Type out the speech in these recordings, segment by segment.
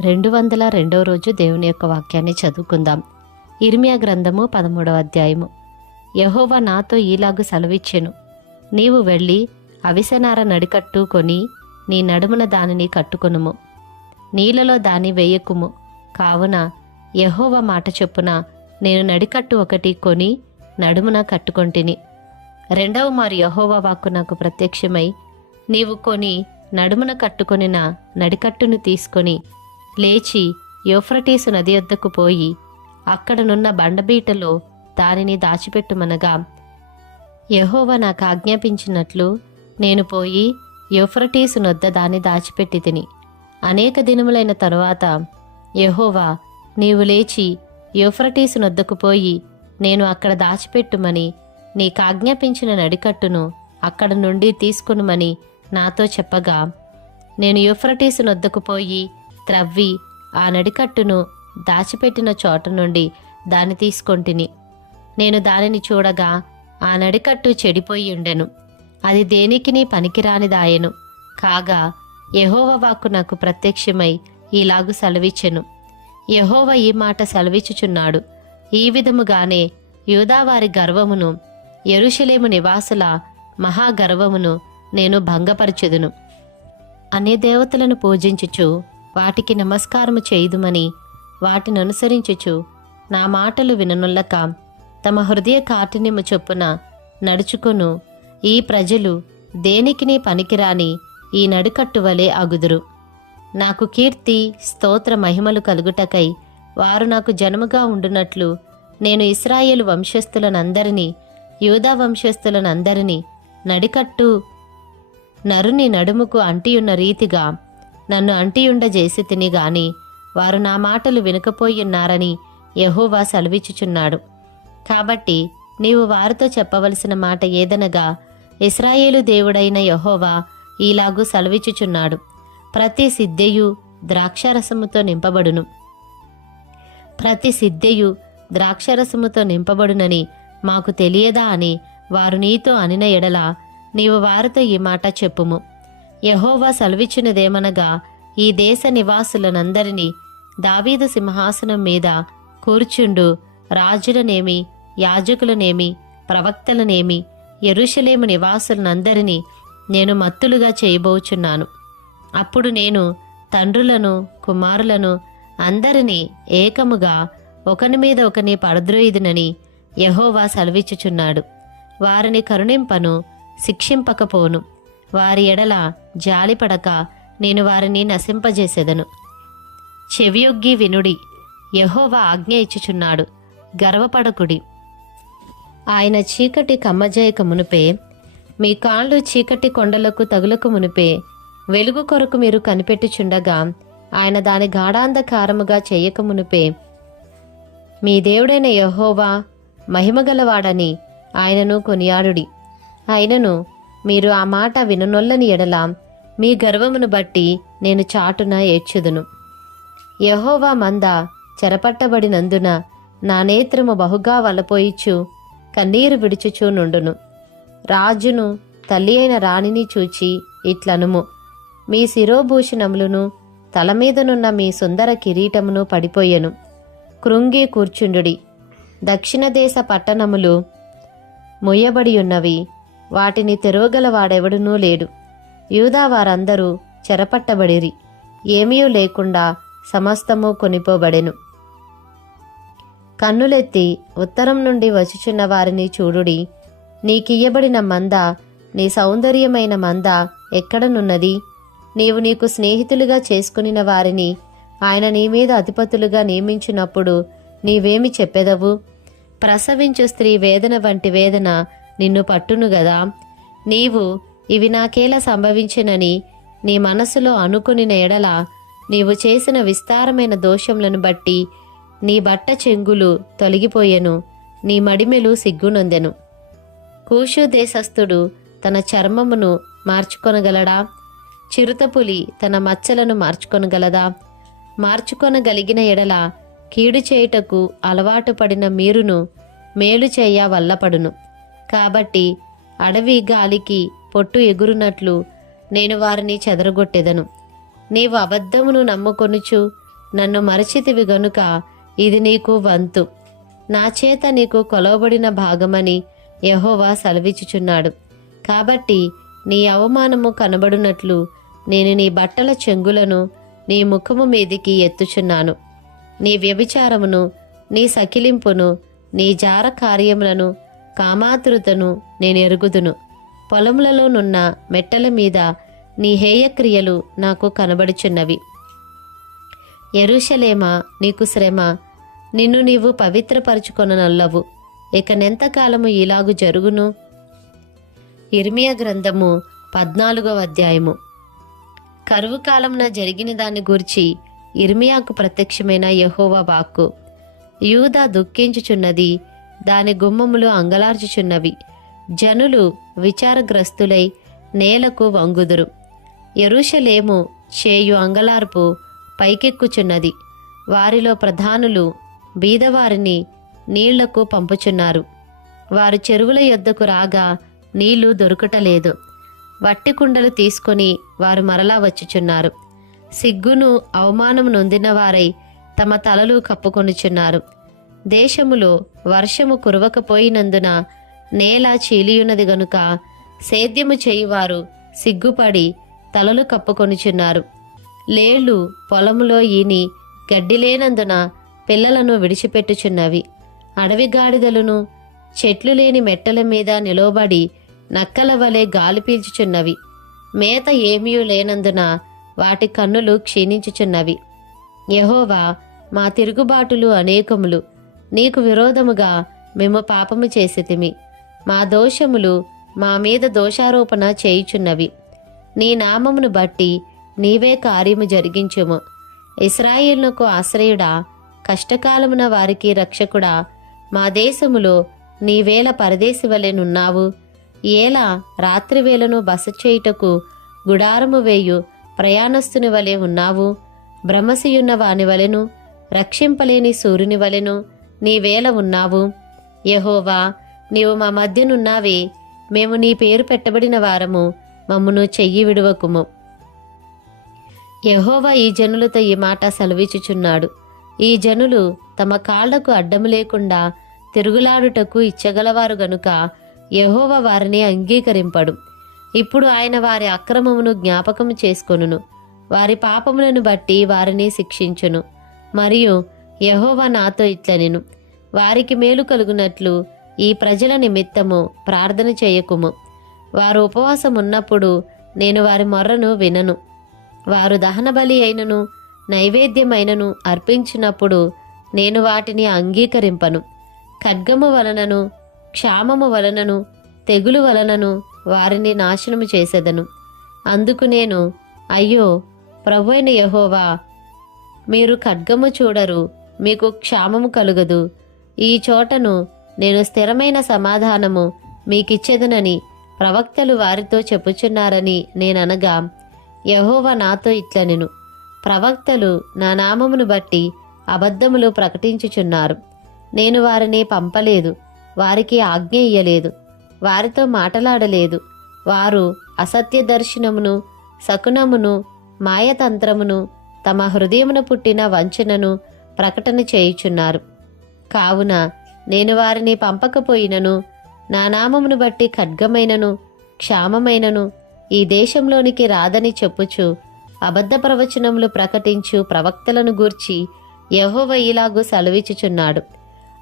రెండు వందల రెండవ రోజు దేవుని యొక్క వాక్యాన్ని చదువుకుందాం. ఇర్మియా గ్రంథము పదమూడవ అధ్యాయము. యహోవా నాతో ఈలాగు సెలవిచ్చెను. నీవు వెళ్ళి అవిసెనార నడికట్టు కొని నీ నడుమున దానిని కట్టుకొనుము. నీళ్ళలో దాని వేయకుము. కావున యహోవ మాట చొప్పున నేను నడికట్టు ఒకటి కొని నడుమున కట్టుకొంటిని. రెండవ మారు యహోవ వాక్కు నాకు ప్రత్యక్షమై నీవు కొని నడుమున కట్టుకొనిన నడికట్టును తీసుకొని లేచి యోఫ్రటీసు నది వద్దకు పోయి అక్కడనున్న బండబీటలో దానిని దాచిపెట్టుమనగా యహోవ నాకు ఆజ్ఞాపించినట్లు నేను పోయి యోఫ్రటీసు నొద్ద దాన్ని దాచిపెట్టి తిని. అనేక దినములైన తరువాత యహోవా నీవు లేచి యోఫ్రటీసు నొద్దకు పోయి నేను అక్కడ దాచిపెట్టుమని నీకు ఆజ్ఞాపించిన నడికట్టును అక్కడ నుండి తీసుకునుమని నాతో చెప్పగా నేను యూఫ్రటీసు నొద్దకు పోయి త్రవ్వి ఆ నడికట్టును దాచిపెట్టిన చోట నుండి దాన్ని తీసుకొంటిని నేను దానిని చూడగా ఆ నడికట్టు చెడిపోయి ఉండెను. అది దేనికిని పనికిరానిదాయెను కాగా యహోవ వాక్కు నాకు ప్రత్యక్షమై ఈలాగు సెలవిచ్చెను. యహోవ ఈ మాట సెలవిచ్చుచున్నాడు. ఈ విధముగానే యూదావారి గర్వమును ఎరుషలేము నివాసుల మహాగర్వమును నేను భంగపరచుదును. అనే దేవతలను పూజించుచు వాటికి నమస్కారము చేయుదుమని వాటిని అనుసరించుచు నా మాటలు విననుల్లక తమ హృదయ కాఠిన్యము చొప్పున నడుచుకొను. ఈ ప్రజలు దేనికిని పనికిరాని ఈ నడుకట్టు వలె అగుదురు. నాకు కీర్తి స్తోత్ర మహిమలు కలుగుటకై వారు నాకు జనముగా ఉండునట్లు నేను ఇస్రాయేలు వంశస్థులనందరినీ యూదా వంశస్థులనందరినీ నడికట్టు నరుని నడుముకు అంటియున్న రీతిగా నన్ను అంటియుండ చేసి తిని గాని వారు నా మాటలు వినకపోయున్నారని యహోవా సెలవిచ్చుచున్నాడు. కాబట్టి నీవు వారితో చెప్పవలసిన మాట ఏదనగా ఇస్రాయేలు దేవుడైన యహోవా ఈలాగు సెలవిచ్చుచున్నాడు. ప్రతి సిద్ధయు ద్రాక్షరసముతో నింపబడును. ప్రతి సిద్ధయు ద్రాక్షరసముతో నింపబడునని మాకు తెలియదా అని వారు నీతో అనిన ఎడల నీవు వారితో ఈ మాట చెప్పుము. యహోవా సెలవిచ్చినదేమనగా ఈ దేశ నివాసులనందరినీ దావీదు సింహాసనం మీద కూర్చుండు. రాజులనేమి యాజకులనేమి ప్రవక్తలనేమి ఎరుషలేము నివాసులనందరినీ నేను మత్తులుగా చేయబోచున్నాను. అప్పుడు నేను తండ్రులను కుమారులను అందరినీ ఏకముగా ఒకని మీద ఒకని పడద్రోయిదునని యహోవా సెలవిచ్చుచున్నాడు. వారిని కరుణింపను శిక్షింపకపోను. వారి ఎడల జాలిపడక నేను వారిని నశింపజేసేదను. చెవియొగ్గి వినుడి యహోవ ఆజ్ఞ ఇచ్చుచున్నాడు గర్వపడకుడి. ఆయన చీకటి కమ్మజేయక మునుపే మీ కాళ్ళు చీకటి కొండలకు తగులకు మునిపే వెలుగు కొరకు మీరు కనిపెట్టుచుండగా ఆయన దాని గాఢాంధకారముగా చేయక మునిపే. మీ దేవుడైన యహోవా మహిమగలవాడని ఆయనను కొనియాడుడి. ఆయనను మీరు ఆ మాట విననొల్లని ఎడల మీ గర్వమును బట్టి నేను చాటున ఏడ్చుదును. యహోవా మంద చెరపట్టబడినందున నా నేత్రము బహుగా వలపోయిచ్చు కన్నీరు విడుచుచూ నుండును. రాజును తల్లి అయిన రాణిని చూచి ఇట్లనుము. మీ శిరోభూషణములను తల మీదనున్న మీ సుందర కిరీటమును పడిపోయెను. కృంగి కూర్చుండుడి. దక్షిణ దేశ పట్టణములు ముయ్యబడియున్నవి. వాటిని వాటిని తెరవగలవాడెవడునూ లేడు. యూదా వారందరూ చెరపట్టబడిరి. ఏమీ లేకుండా సమస్తము కొనిపోబడెను. కన్నులెత్తి ఉత్తరం నుండి వచ్చుచున్న వారిని చూడుడి. నీకియ్యబడిన మంద నీ సౌందర్యమైన మంద ఎక్కడనున్నది? నీవు నీకు స్నేహితులుగా చేసుకునిన వారిని ఆయన నీ మీద అధిపతులుగా నియమించినప్పుడు నీవేమి చెప్పెదవు? ప్రసవించు స్త్రీ వేదన వంటి వేదన నిన్ను పట్టును గదా. నీవు ఇవి నాకేలా సంభవించినని నీ మనసులో అనుకునిన ఎడల నీవు చేసిన విస్తారమైన దోషములను బట్టి నీ బట్ట చెంగులు తొలగిపోయెను నీ మడిమెలు సిగ్గునొందెను. కూషు దేశస్థుడు తన చర్మమును మార్చుకొనగలడా? చిరుతపులి తన మచ్చలను మార్చుకొనగలదా? మార్చుకొనగలిగిన ఎడల కీడు చేయుటకు అలవాటు పడిన మీరును మేలు చేయ వల్లపడును. కాబట్టి అడవి గాలికి పొట్టు ఎగురునట్లు నేను వారిని చెదరగొట్టెదను. నీవు అబద్ధమును నమ్ముకొనుచు నన్ను మరచితివి గనుక ఇది నీకు వంతు. నా చేత నీకు కొలవబడిన భాగమని యహోవా సెలవిచ్చుచున్నాడు. కాబట్టి నీ అవమానము కనబడునట్లు నేను నీ బట్టల చెంగులను నీ ముఖము మీదికి ఎత్తుచున్నాను. నీ వ్యభిచారమును నీ సకిలింపును నీ జార కార్యములను కామాతృతను నేను ఎరుగుదును పొలములలోనున్న మెట్టల మీద నీ హేయక్రియలు నాకు కనబడుచున్నవి. ఎరుషలేమ నీకు శ్రమ. నిన్ను నీవు పవిత్రపరచుకొననల్లవు. ఇక నెంతకాలము ఇలాగు జరుగును? ఇర్మియా గ్రంథము పద్నాలుగవ అధ్యాయము. కరువు కాలమున జరిగిన దాన్ని గూర్చి ఇర్మియాకు ప్రత్యక్షమైన యహోవా వాక్కు. యూదా దుఃఖించుచున్నది దాని గుమ్మములు అంగలార్చుచున్నవి. జనులు విచారగ్రస్తులై నేలకు వంగుదురు. ఎరుషలేము చేయు అంగలార్పు పైకెక్కుచున్నది. వారిలో ప్రధానులు బీదవారిని నీళ్ళకు పంపుచున్నారు. వారు చెరువుల యొద్దకు రాగా నీళ్ళు దొరకటలేదు. వట్టి కుండలు తీసుకొని వారు మరలా వచ్చుచున్నారు. సిగ్గును అవమానం నొందిన వారై తమ తలలు కప్పుకొనుచున్నారు. దేశములో వర్షము కురవకపోయినందున నేల చీలియున్నది గనుక సేద్యము చేయువారు సిగ్గుపడి తలలు కప్పుకొనుచున్నారు. లేళ్ళు పొలములో ఈని గడ్డి లేనందున పిల్లలను విడిచిపెట్టుచున్నవి. అడవి గాడిదలను చెట్లు లేని మెట్టల మీద నిలవబడి నక్కల వలె గాలి పీల్చుచున్నవి. మేత ఏమీ లేనందున వాటి కన్నులు క్షీణించుచున్నవి. యహోవా మా తిరుగుబాటులు అనేకములు. నీకు విరోధముగా మేము పాపము చేసితిమి. మా దోషములు మా మీద దోషారోపణ చేయుచున్నవి. నీ నామమును బట్టి నీవే కార్యము జరిగించుము. ఇస్రాయిల్నకు ఆశ్రయుడా కష్టకాలమున వారికి రక్షకుడా మా దేశములో నీవేళ పరదేశి వలెనున్నావు ఏల రాత్రివేళను బస చేయుటకు గుడారము వేయు ప్రయాణస్తుని వలె ఉన్నావు. భ్రమసియున్న వాని వలెను రక్షింపలేని సూర్యుని వలెను నీవేల ఉన్నావు. యహోవా నీవు మా మధ్యనున్నావే. మేము నీ పేరు పెట్టబడిన వారము మమ్మును చెయ్యి విడువకుము. యహోవా ఈ జనులతో ఈ మాట సెలవిచుచున్నాడు ఈ జనులు తమ కాళ్ళకు అడ్డము లేకుండా తిరుగులాడుటకు ఇచ్చగలవారు గనుక యహోవ వారిని అంగీకరింపడు. ఇప్పుడు ఆయన వారి అక్రమమును జ్ఞాపకము చేసుకొనును. వారి పాపములను బట్టి వారిని శిక్షించును. మరియు యహోవా నాతో ఇట్ల నేను వారికి మేలు కలుగునట్లు ఈ ప్రజల నిమిత్తము ప్రార్థన చేయకుము. వారు ఉపవాసం ఉన్నప్పుడు నేను వారి మొర్రను వినను. వారు దహన బలి అయినను నైవేద్యమైనను అర్పించినప్పుడు నేను వాటిని అంగీకరింపను. ఖడ్గము వలనను క్షామము వలనను తెగులు వలనను వారిని నాశనము చేసేదను. అందుకు నేను అయ్యో ప్రభు అయిన యహోవా మీరు ఖడ్గము చూడరు మీకు క్షామము కలుగదు. ఈ చోటను నేను స్థిరమైన సమాధానము మీకిచ్చేదనని ప్రవక్తలు వారితో చెప్పుచున్నారని నేననగా యహోవ నాతో ఇట్లనెను. ప్రవక్తలు నా నామమును బట్టి అబద్ధములు ప్రకటించుచున్నారు. నేను వారిని పంపలేదు వారికి ఆజ్ఞ ఇయ్యలేదు వారితో మాటలాడలేదు. వారు అసత్య దర్శనమును శకునమును మాయతంత్రమును తమ హృదయమున పుట్టిన వంచనను ప్రకటన చేయుచున్నారు. కావున నేను వారిని పంపకపోయినను నా నామమును బట్టి ఖడ్గమైనను క్షామమైనను ఈ దేశంలోనికి రాదని చెప్పుచు అబద్ధ ప్రవచనములు ప్రకటించు ప్రవక్తలను గూర్చి యహోవ ఇలాగు సెలవిచ్చుచున్నాడు.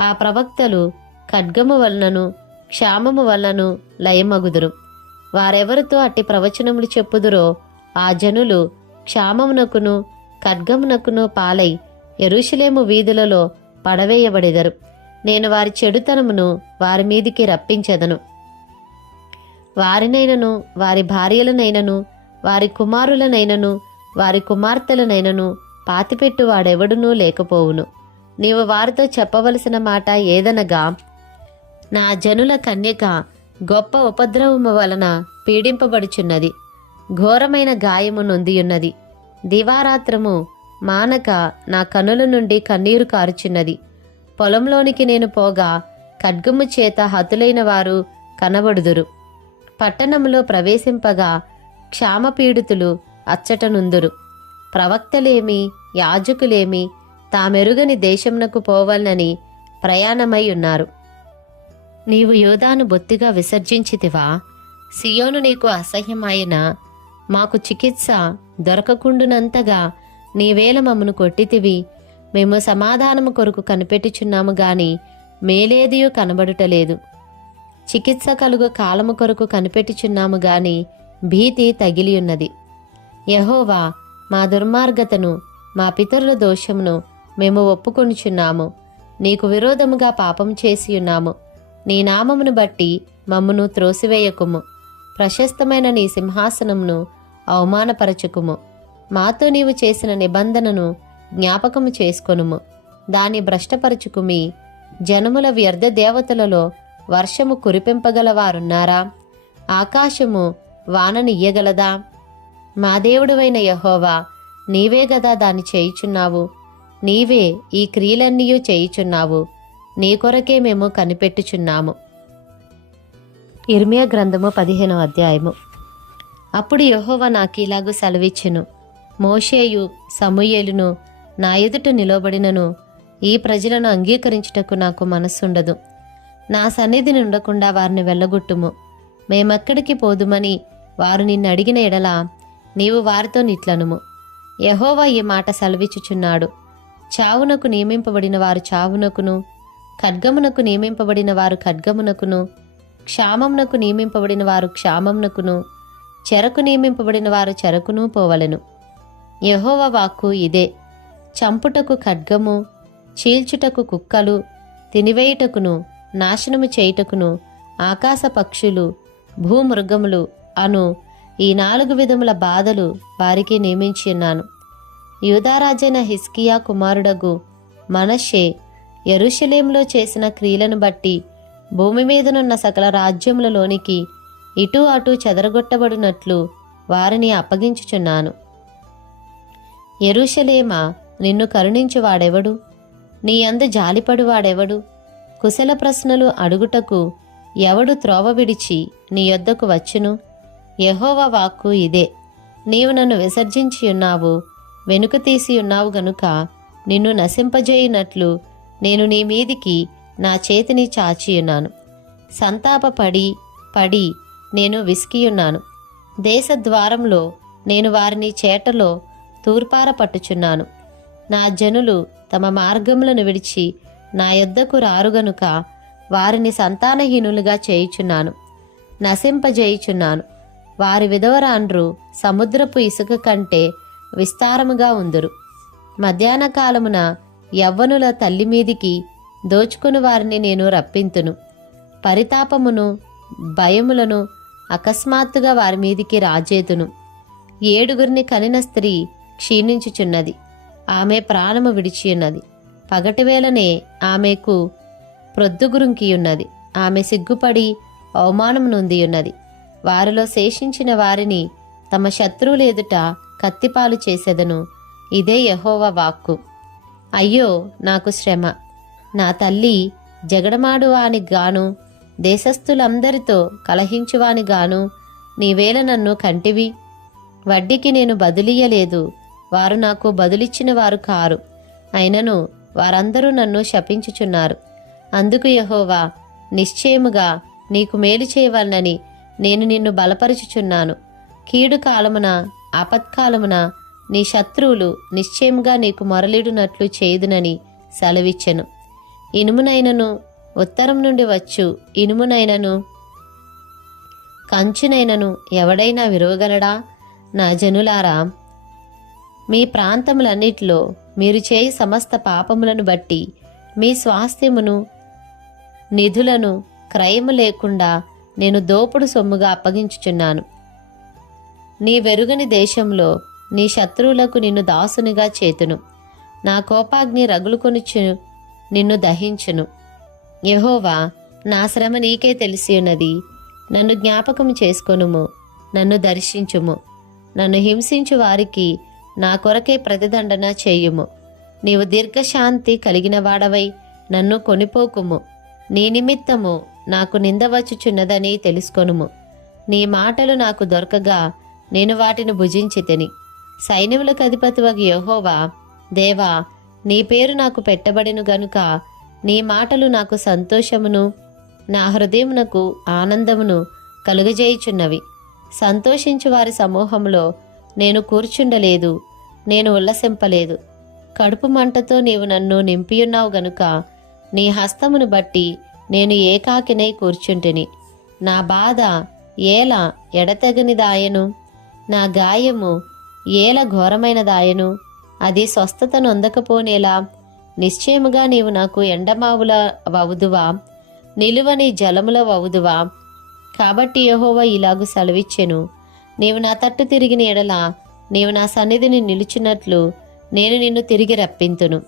ఆ ప్రవక్తలు ఖడ్గము వలనను క్షామము వలనను లయమగుదురు. వారెవరితో అట్టి ప్రవచనములు చెప్పుదురో ఆ జనులు క్షామమునకును ఖడ్గమునకును పాలై ఎరుషలేము వీధులలో పడవేయబడెదరు. నేను వారి చెడుతనమును వారి మీదికి రప్పించెదను. వారినైనను వారి భార్యలనైనను వారి కుమారులనైనను వారి కుమార్తెలనైనను పాతిపెట్టు వాడెవడునూ లేకపోవును. నీవు వారితో చెప్పవలసిన మాట ఏదనగా నా జనుల కన్యక గొప్ప ఉపద్రవము వలన పీడింపబడుచున్నది. ఘోరమైన గాయము నొందియున్నది. దివారాత్రము మానక నా కనుల నుండి కన్నీరు కారుచున్నది పొలంలోనికి నేను పోగా ఖడ్గము చేత హతులైన వారు కనబడుదురు. పట్టణములో ప్రవేశింపగా క్షామపీడితులు అచ్చటనుందురు. ప్రవక్తలేమి యాజకులేమి తామెరుగని దేశంనకు పోవాలని ప్రయాణమై ఉన్నారు. నీవు యోధాను బొత్తిగా విసర్జించితివా? సియోను నీకు అసహ్యమైన మాకు చికిత్స దొరకకుండునంతగా నీవేల మమ్మను కొట్టితివి. మేము సమాధానము కొరకు కనిపెట్టుచున్నాము గాని మేలేదియు కనబడుటలేదు. చికిత్స కలుగు కాలము కొరకు కనిపెట్టుచున్నాము గాని భీతి తగిలియున్నది. యహోవా మా దుర్మార్గతను మా పితరుల దోషమును మేము ఒప్పుకొనుచున్నాము. నీకు విరోధముగా పాపం చేసి ఉన్నాము నీ నామమును బట్టి మమ్మను త్రోసివేయకుము. ప్రశస్తమైన నీ సింహాసనమును అవమానపరచుకుము. మాతో నీవు చేసిన నిబంధనను జ్ఞాపకము చేసుకొనుము. దాని భ్రష్టపరుచుకుమి జనముల వ్యర్థ దేవతలలో వర్షము కురిపింపగలవారున్నారా? ఆకాశము వాననియ్యగలదా మా దేవుడువైన యహోవా నీవే గదా దాన్ని చేయుచున్నావు. నీవే ఈ క్రియలన్నీయూ చేయుచున్నావు. నీ కొరకే మేము కనిపెట్టుచున్నాము. ఇర్మియా గ్రంథము పదిహేనో అధ్యాయము. అప్పుడు యహోవా నాకు ఇలాగూ సెలవిచ్చును. మోషేయు సమూయేలును నా ఎదుట నిలబడినను ఈ ప్రజలను అంగీకరించుటకు నాకు మనస్సుండదు. నా సన్నిధిని ఉండకుండా వారిని వెళ్ళగొట్టుము. మేమెక్కడికి పోదుమని వారు నిన్ను అడిగిన ఎడల నీవు వారితో నిట్లనుము. యహోవా ఈ మాట సెలవిచ్చుచున్నాడు. చావునకు నియమింపబడిన వారు చావునకును ఖడ్గమునకు నియమింపబడిన వారు ఖడ్గమునకును క్షామమునకు నియమింపబడిన వారు క్షామమునకును చెరకు నియమింపబడిన వారు చెరకును పోవలెను. యహోవ వాక్కు ఇదే. చంపుటకు ఖడ్గము చీల్చుటకు కుక్కలు తినివేయుటకును నాశనము చేయుటకును ఆకాశ పక్షులు భూమృగములు అను ఈ నాలుగు విధముల బాధలు వారికి నియమించి ఉన్నాను. యూదారాజైన హిస్కియా కుమారుడగు మనషే యెరూషలేములో చేసిన క్రియలను బట్టి భూమి మీదనున్న సకల రాజ్యములలోనికి ఇటూ అటూ చెదరగొట్టబడినట్లు వారిని అప్పగించుచున్నాను. ఎరుషలేమా నిన్ను కరుణించువాడెవడు? నీ అందు జాలిపడువాడెవడు? కుశల ప్రశ్నలు అడుగుటకు ఎవడు త్రోవ విడిచి నీ యొద్దకు వచ్చును? యహోవ వాక్కు ఇదే. నీవు నన్ను విసర్జించి ఉన్నావు వెనుక తీసి ఉన్నావు గనుక నిన్ను నశింపజేయునట్లు నేను నీ మీదికి నా చేతిని చాచియున్నాను. సంతాపపడి పడి నేను విసికియున్నాను. దేశద్వారంలో నేను వారిని చేటలో తూర్పార పట్టుచున్నాను. నా జనులు తమ మార్గములను విడిచి నా యొద్దకు రారుగనుక వారిని సంతానహీనులుగా చేయుచున్నాను. నశింపజేయుచున్నాను. వారి విధవరాండ్రు సముద్రపు ఇసుక కంటే విస్తారముగా ఉందురు. మధ్యాహ్న కాలమున యవ్వనుల తల్లి మీదికి దోచుకుని వారిని నేను రప్పింతును. పరితాపమును భయములను అకస్మాత్తుగా వారి మీదికి రాజేతును. ఏడుగురిని కనిన స్త్రీ క్షీణించుచున్నది. ఆమె ప్రాణము విడిచియున్నది. పగటివేళనే ఆమెకు ప్రొద్దుగురుంకియున్నది ఆమె సిగ్గుపడి అవమానం నొందియున్నది. వారిలో శేషించిన వారిని తమ శత్రువుల ఎదుట కత్తిపాలు చేసెదను ఇదే యహోవ వాక్కు. అయ్యో నాకు శ్రమ. నా తల్లి జగడమాడువాని గాను దేశస్థులందరితో కలహించువాని గాను నీవేళ నన్ను కంటివి? వడ్డీకి నేను బదులీయలేదు వారు నాకు బదులిచ్చిన వారు కారు. అయినను వారందరూ నన్ను శపించుచున్నారు. అందుకు యహోవా నిశ్చయముగా నీకు మేలు చేయవలనని నేను నిన్ను బలపరుచుచున్నాను. కీడు కాలమున ఆపత్కాలమున నీ శత్రువులు నిశ్చయముగా నీకు మొరలిడునట్లు చేయుదునని సెలవిచ్చెను. ఇనుమునైనను ఉత్తరం నుండి వచ్చు. ఇనుమునైనను కంచునైనను ఎవడైనా విరవగలడా? నా జనులారా మీ ప్రాంతములన్నిటిలో మీరు చేయి సమస్త పాపములను బట్టి మీ స్వాస్థ్యమును నిధులను క్రయము లేకుండా నేను దోపుడు సొమ్ముగా అప్పగించుచున్నాను. నీ వెరుగని దేశంలో నీ శత్రువులకు నిన్ను దాసునిగా చేతును. నా కోపాగ్ని రగులుకొనుచు నిన్ను దహించును. యహోవా నా శ్రమ నీకే తెలిసి ఉన్నది నన్ను జ్ఞాపకం చేసుకొనుము నన్ను దర్శించుము. నన్ను హింసించు వారికి నా కొరకే ప్రతిదండన చేయుము. నీవు దీర్ఘశాంతి కలిగిన వాడవై నన్ను కొనిపోకుము. నీ నిమిత్తము నాకు నిందవచ్చుచున్నదని తెలుసుకొనుము. నీ మాటలు నాకు దొరకగా నేను వాటిని భుజించి తిని. సైన్యములకు అధిపతివగు యహోవా దేవా నీ పేరు నాకు పెట్టబడిను గనుక నీ మాటలు నాకు సంతోషమును నా హృదయమునకు ఆనందమును కలుగజేయుచున్నవి. సంతోషించు వారి సమూహంలో నేను కూర్చుండలేదు నేను ఉల్లసింపలేదు. కడుపు మంటతో నీవు నన్ను నింపియున్నావు గనుక నీ హస్తమును బట్టి నేను ఏకాకినై కూర్చుంటిని. నా బాధ ఏలా ఎడతెగనిదాయను? నా గాయము ఏల ఘోరమైనదాయను? అది స్వస్థతను అందకపోనేలా నిశ్చయముగా నీవు నాకు ఎండమావుల వవుదువా? నిలువని జలముల వవుదువా? కాబట్టి యహోవ ఇలాగు సెలవిచ్చెను. నీవు నా తట్టు తిరిగిన ఎడల నీవు నా సన్నిధిని నిలిచినట్లు నేను నిన్ను తిరిగి రప్పింతును.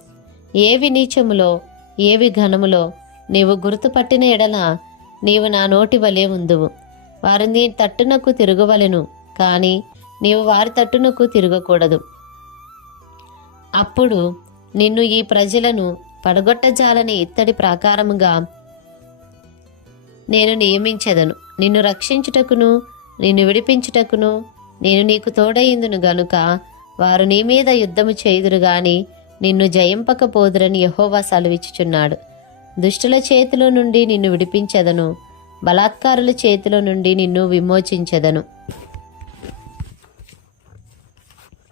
ఏవి నీచములో ఏవి ఘనములో నీవు గుర్తుపట్టిన ఎడల నీవు నా నోటి వలె ఉందువు. వారు నీ తట్టునకు తిరగవలెను కానీ నీవు వారి తట్టునకు తిరగకూడదు. అప్పుడు నిన్ను ఈ ప్రజలను పడగొట్టజాలని ఇత్తడి ప్రాకారముగా నేను నియమించెదను. నిన్ను రక్షించుటకును నిన్ను విడిపించుటకును నేను నీకు తోడయిందును గనుక వారు నీ మీద యుద్ధము చేయుదురు గాని నిన్ను జయింపకపోదురని యహోవా సెలవిచ్చుచున్నాడు. దుష్టుల చేతిలో నుండి నిన్ను విడిపించదను బలాత్కారుల చేతిలో నుండి నిన్ను విమోచించెదను.